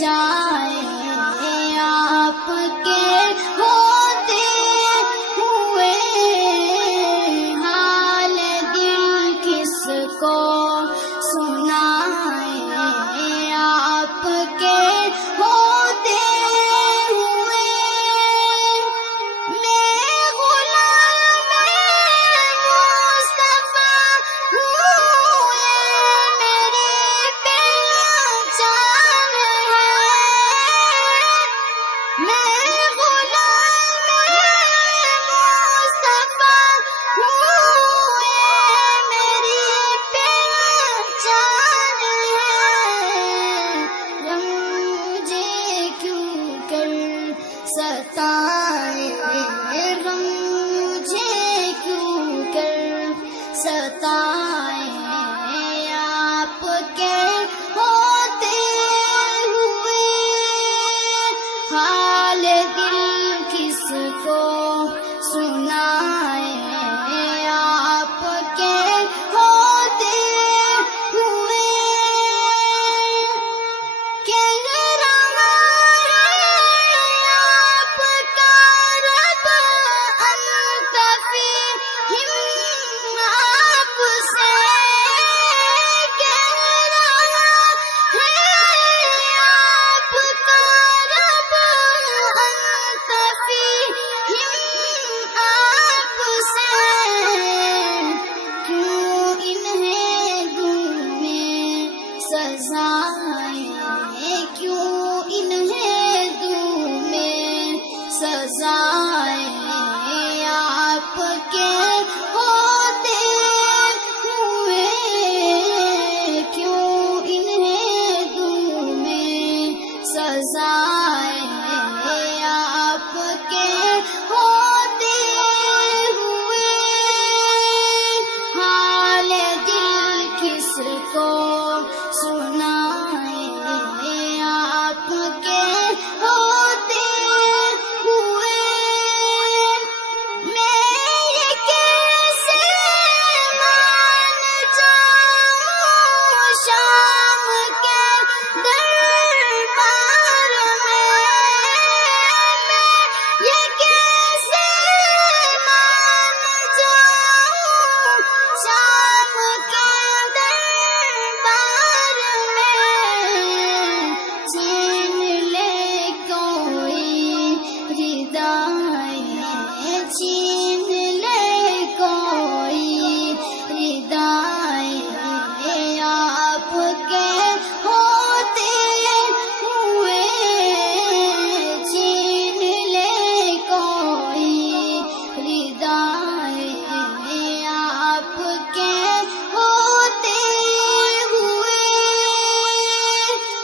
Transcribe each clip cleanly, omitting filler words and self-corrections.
جائے آپ کے ہوتے ہوئے، حال دل کس کو سنائے آپ کے ہوتے ہوئے۔ میں غلام مصطفیٰ ہوں، یہ میری پہچان ہے۔ میں غلام مصطفیٰ ہوں، یہ میری پہچان ہے۔ غم مجھے کیوں کر ستائے، غم مجھے کیوں کر ستائے آپ کے ہوتے ہوئے، حال دل کس کو سنائے آپ کے ہوتے ہوئے۔ کہہ رہا ہے آپ کا رب انت فیہم آپ سے، کہہ رہا ہے آپ کا رب انت فیہم آپ سے۔ کیوں انہیں دوں میں سزائیں، کیوں انہیں دوں میں سزائیں آپ کے ہوتے ہوئے، کیوں انہیں دوں میں سزائیں آپ کے ہوتے ہوئے۔ حال دل کس کو سنائے آپ کے ہوتے ہوئے۔ میں یہ کیسے مان جاؤں شام کے دربار میں، میں یہ کیسے مان جاؤں شام کے دربار میں۔ چھین لے کوئی ردائیں، چھین لے کوئی ردائیں آپ کے ہوتے ہوئے، چھین لے کوئی ردائیں آپ کے ہوتے ہوئے۔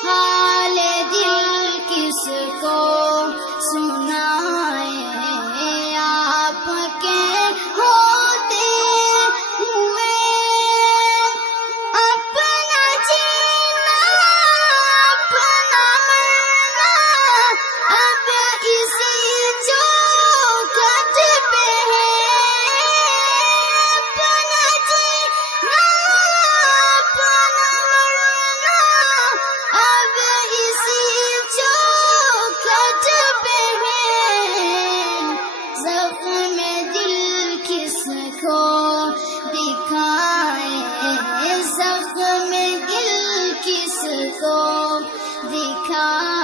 حال دل کس کو سنائے آپ کے ہوتے ہوئے۔ اپنا جینا اپنا مرنا اب اسی چوکھٹ پہ ہے، اپنا جینا اپنا مرنا اب اسی چوکھٹ پہ ہے۔ زخم دل کس کو دکھائے، زخم دل کس کو دکھائے